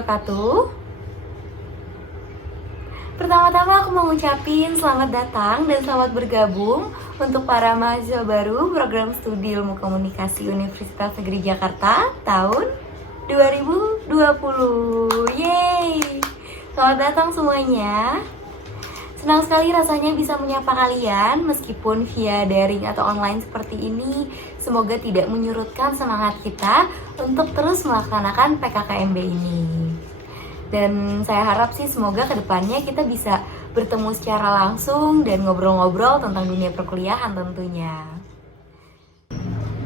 wabarakatuh. Pertama-tama aku mau ngucapin selamat datang dan selamat bergabung untuk para mahasiswa baru program studi Ilmu Komunikasi Universitas Negeri Jakarta tahun 2020. Yeay! Selamat datang semuanya. Senang sekali rasanya bisa menyapa kalian meskipun via daring atau online seperti ini. Semoga tidak menyurutkan semangat kita untuk terus melaksanakan PKKMB ini. Dan saya harap sih semoga kedepannya kita bisa bertemu secara langsung dan ngobrol-ngobrol tentang dunia perkuliahan tentunya.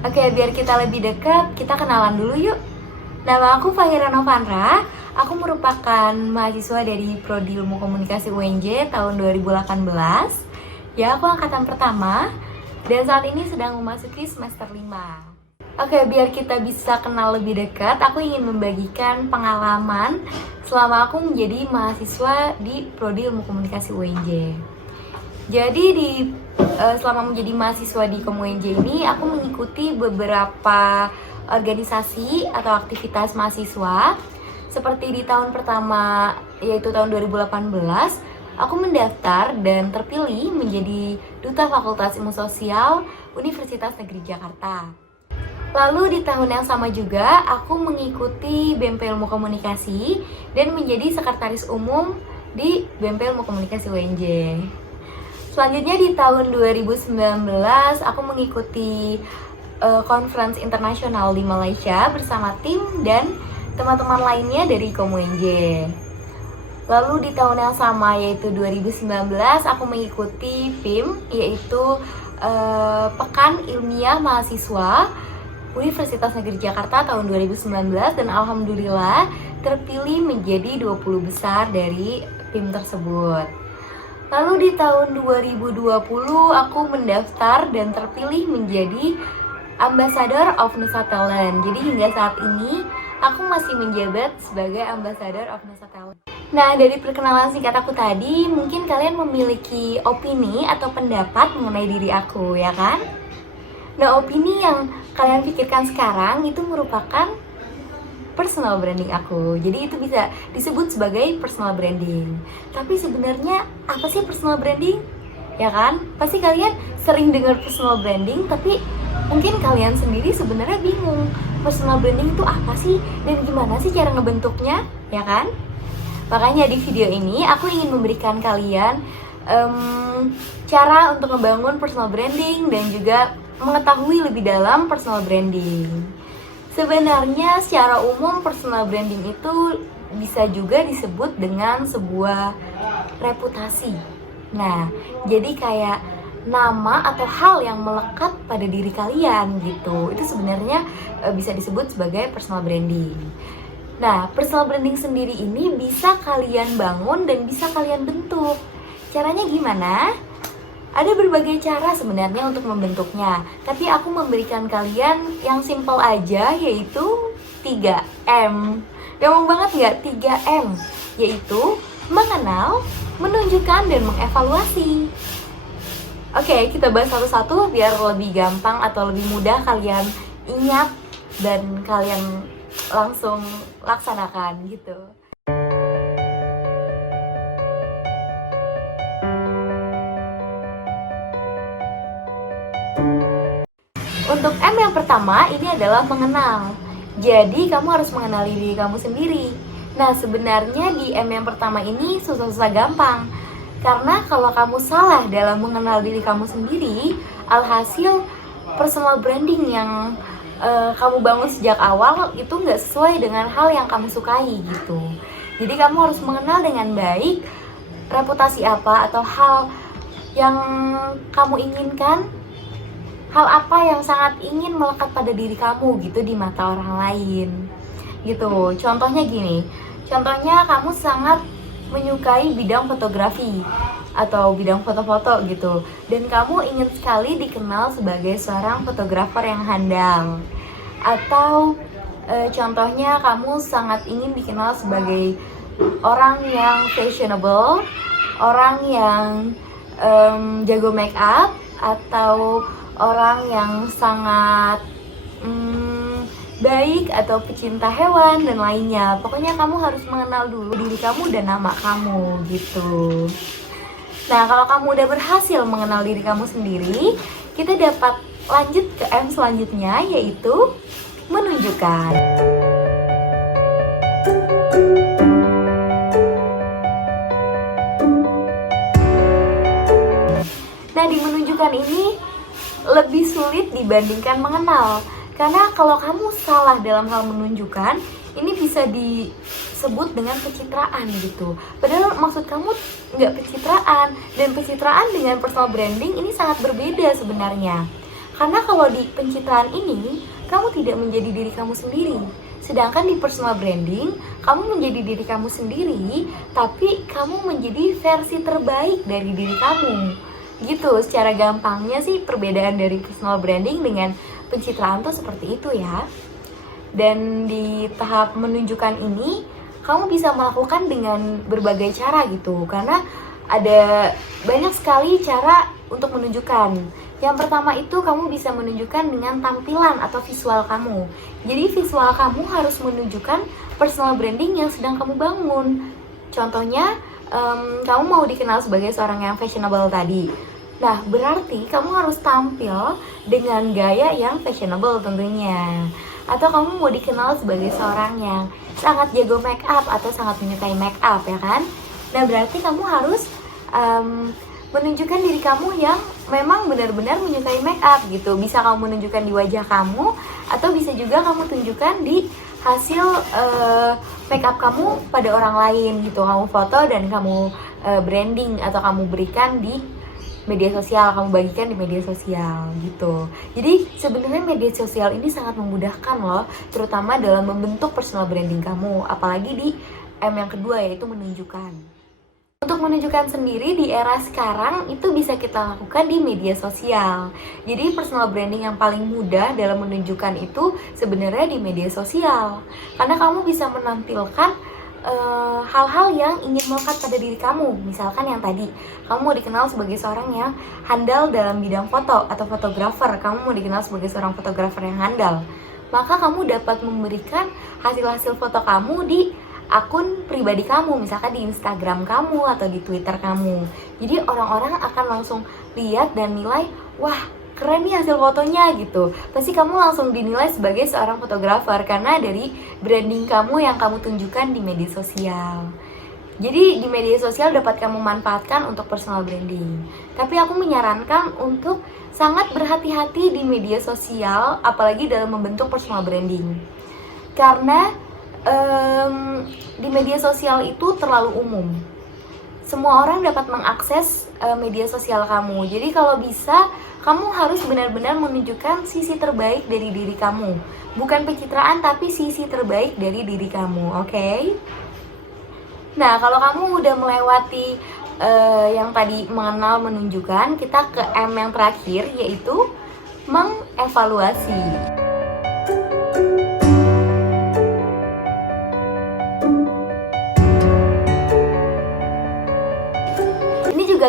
Oke, biar kita lebih dekat, kita kenalan dulu yuk. Nama aku Fahira Novandra, aku merupakan mahasiswa dari Prodi Ilmu Komunikasi UNJ tahun 2018. Ya, aku angkatan pertama dan saat ini sedang memasuki semester 5. Oke, biar kita bisa kenal lebih dekat, aku ingin membagikan pengalaman selama aku menjadi mahasiswa di Prodi Ilmu Komunikasi UNJ. Jadi selama menjadi mahasiswa di UNJ ini, aku mengikuti beberapa organisasi atau aktivitas mahasiswa. Seperti di tahun pertama, yaitu tahun 2018, aku mendaftar dan terpilih menjadi Duta Fakultas Ilmu Sosial Universitas Negeri Jakarta. Lalu di tahun yang sama juga, aku mengikuti BEMPE Ilmu Komunikasi dan menjadi Sekretaris Umum di BEMPE Ilmu Komunikasi UNJ. Selanjutnya di tahun 2019, aku mengikuti conference internasional di Malaysia bersama tim dan teman-teman lainnya dari UNJ. Lalu di tahun yang sama, yaitu 2019, aku mengikuti PIM, yaitu Pekan Ilmiah Mahasiswa Universitas Negeri Jakarta tahun 2019, dan alhamdulillah terpilih menjadi 20 besar dari tim tersebut. Lalu di tahun 2020 aku mendaftar dan terpilih menjadi Ambassador of Nusa Talent. Jadi hingga saat ini aku masih menjabat sebagai Ambassador of Nusa Talent. Nah, dari perkenalan singkat aku tadi, mungkin kalian memiliki opini atau pendapat mengenai diri aku, ya kan? Nah, opini yang kalian pikirkan sekarang itu merupakan personal branding aku. Jadi itu bisa disebut sebagai personal branding. Tapi sebenarnya apa sih personal branding? Ya kan? Pasti kalian sering dengar personal branding, tapi mungkin kalian sendiri sebenarnya bingung. Personal branding itu apa sih? Dan gimana sih cara ngebentuknya? Ya kan? Makanya di video ini aku ingin memberikan kalian cara untuk membangun personal branding dan juga mengetahui lebih dalam personal branding. Sebenarnya secara umum personal branding itu bisa juga disebut dengan sebuah reputasi. Nah, jadi kayak nama atau hal yang melekat pada diri kalian gitu. Itu sebenarnya bisa disebut sebagai personal branding. Nah, personal branding sendiri ini bisa kalian bangun dan bisa kalian bentuk. Caranya gimana? Ada berbagai cara sebenarnya untuk membentuknya, tapi aku memberikan kalian yang simple aja, yaitu 3M. Gampang banget nggak? 3M, yaitu mengenal, menunjukkan, dan mengevaluasi. Oke, kita bahas satu-satu biar lebih gampang atau lebih mudah kalian ingat dan kalian langsung laksanakan gitu. Untuk M yang pertama, ini adalah mengenal. Jadi, kamu harus mengenali diri kamu sendiri. Nah, sebenarnya di M yang pertama ini susah-susah gampang. Karena kalau kamu salah dalam mengenal diri kamu sendiri, alhasil personal branding yang kamu bangun sejak awal itu nggak sesuai dengan hal yang kamu sukai gitu. Jadi, kamu harus mengenal dengan baik reputasi apa atau hal yang kamu inginkan, hal apa yang sangat ingin melekat pada diri kamu gitu di mata orang lain gitu. Contohnya gini, contohnya kamu sangat menyukai bidang fotografi atau bidang foto-foto gitu, dan kamu ingin sekali dikenal sebagai seorang fotografer yang handal. Atau contohnya kamu sangat ingin dikenal sebagai orang yang fashionable, orang yang jago make up, atau orang yang sangat baik atau pecinta hewan dan lainnya. Pokoknya kamu harus mengenal dulu diri kamu dan nama kamu gitu. Nah, kalau kamu udah berhasil mengenal diri kamu sendiri, kita dapat lanjut ke M selanjutnya, yaitu menunjukkan. Nah, di menunjukkan ini lebih sulit dibandingkan mengenal. Karena kalau kamu salah dalam hal menunjukkan, ini bisa disebut dengan pencitraan gitu. Padahal maksud kamu nggak pencitraan. Dan pencitraan dengan personal branding ini sangat berbeda sebenarnya. Karena kalau di pencitraan ini, kamu tidak menjadi diri kamu sendiri. Sedangkan di personal branding, kamu menjadi diri kamu sendiri, tapi kamu menjadi versi terbaik dari diri kamu. Gitu, secara gampangnya sih perbedaan dari personal branding dengan pencitraan tuh seperti itu ya. Dan di tahap menunjukkan ini, kamu bisa melakukan dengan berbagai cara gitu. Karena ada banyak sekali cara untuk menunjukkan. Yang pertama itu kamu bisa menunjukkan dengan tampilan atau visual kamu. Jadi visual kamu harus menunjukkan personal branding yang sedang kamu bangun. Contohnya, kamu mau dikenal sebagai seorang yang fashionable tadi. Nah, berarti kamu harus tampil dengan gaya yang fashionable tentunya. Atau kamu mau dikenal sebagai seorang yang sangat jago make up atau sangat menyukai make up, ya kan? Nah, berarti kamu harus menunjukkan diri kamu yang memang benar-benar menyukai make up gitu. Bisa kamu menunjukkan di wajah kamu, atau bisa juga kamu tunjukkan di hasil make up kamu pada orang lain gitu. Kamu foto dan kamu branding atau kamu berikan di media sosial, kamu bagikan di media sosial gitu. Jadi sebenarnya media sosial ini sangat memudahkan loh, terutama dalam membentuk personal branding kamu, apalagi di M yang kedua, yaitu menunjukkan. Untuk menunjukkan sendiri di era sekarang itu bisa kita lakukan di media sosial. Jadi personal branding yang paling mudah dalam menunjukkan itu sebenarnya di media sosial. Karena kamu bisa menampilkan hal-hal yang ingin melekat pada diri kamu. Misalkan yang tadi, kamu mau dikenal sebagai seorang yang handal dalam bidang foto atau fotografer. Kamu mau dikenal sebagai seorang fotografer yang handal. Maka kamu dapat memberikan hasil-hasil foto kamu di akun pribadi kamu, misalkan di Instagram kamu atau di Twitter kamu. Jadi orang-orang akan langsung lihat dan nilai, wah keren nih hasil fotonya gitu. Pasti kamu langsung dinilai sebagai seorang fotografer karena dari branding kamu yang kamu tunjukkan di media sosial. Jadi di media sosial dapat kamu manfaatkan untuk personal branding. Tapi aku menyarankan untuk sangat berhati-hati di media sosial, apalagi dalam membentuk personal branding. Karena di media sosial itu terlalu umum. Semua orang dapat mengakses media sosial kamu. Jadi kalau bisa, kamu harus benar-benar menunjukkan sisi terbaik dari diri kamu. Bukan pencitraan, tapi sisi terbaik dari diri kamu, oke? Nah, kalau kamu udah melewati yang tadi mengenal menunjukkan, kita ke M yang terakhir, yaitu mengevaluasi.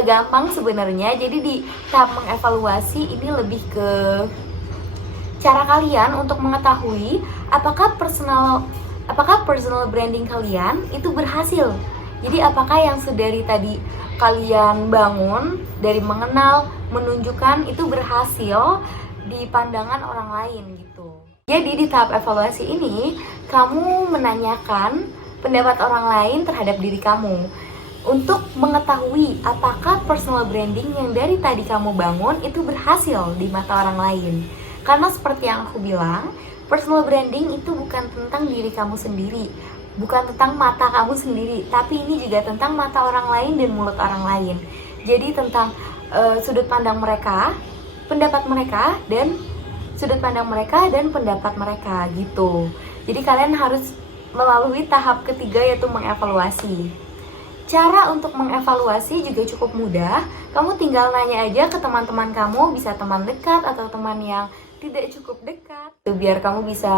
Gampang sebenarnya. Jadi di tahap mengevaluasi ini lebih ke cara kalian untuk mengetahui apakah personal branding kalian itu berhasil. Jadi apakah yang sedari tadi kalian bangun dari mengenal, menunjukkan itu berhasil di pandangan orang lain gitu. Jadi di tahap evaluasi ini kamu menanyakan pendapat orang lain terhadap diri kamu untuk mengetahui apakah personal branding yang dari tadi kamu bangun itu berhasil di mata orang lain. Karena seperti yang aku bilang, personal branding itu bukan tentang diri kamu sendiri, bukan tentang mata kamu sendiri, tapi ini juga tentang mata orang lain dan mulut orang lain. Jadi tentang sudut pandang mereka, pendapat mereka, dan sudut pandang mereka dan pendapat mereka gitu. Jadi kalian harus melalui tahap ketiga, yaitu mengevaluasi. Cara untuk mengevaluasi juga cukup mudah. Kamu tinggal nanya aja ke teman-teman kamu, bisa teman dekat atau teman yang tidak cukup dekat, biar kamu bisa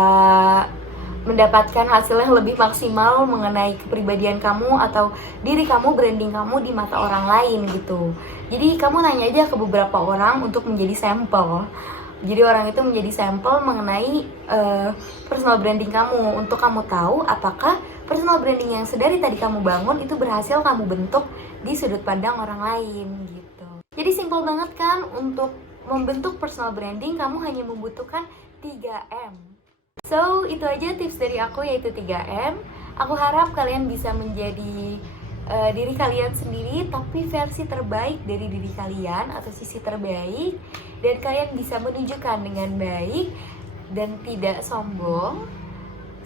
mendapatkan hasil yang lebih maksimal mengenai kepribadian kamu atau diri kamu, branding kamu di mata orang lain gitu. Jadi kamu nanya aja ke beberapa orang untuk menjadi sampel. Jadi orang itu menjadi sampel mengenai personal branding kamu, untuk kamu tahu apakah personal branding yang sedari tadi kamu bangun itu berhasil kamu bentuk di sudut pandang orang lain gitu. Jadi simple banget kan, untuk membentuk personal branding kamu hanya membutuhkan 3M. So, itu aja tips dari aku, yaitu 3M. Aku harap kalian bisa menjadi diri kalian sendiri, tapi versi terbaik dari diri kalian atau sisi terbaik, dan kalian bisa menunjukkan dengan baik dan tidak sombong.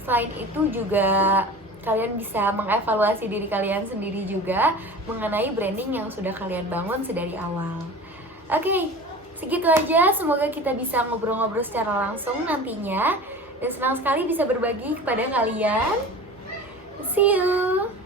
Selain itu juga kalian bisa mengevaluasi diri kalian sendiri juga mengenai branding yang sudah kalian bangun sedari awal. Oke, segitu aja. Semoga kita bisa ngobrol-ngobrol secara langsung nantinya, dan senang sekali bisa berbagi kepada kalian. See you.